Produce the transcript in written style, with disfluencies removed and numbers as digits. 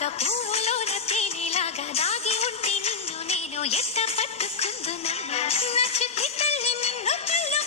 ఒక పువ్వులోన తేనెలాగా దాగి ఉంటే నిన్ను నేను ఎట్ట పట్టుకుందునమ్మా నా చిట్టి తల్లి నిన్ను కళ్ళు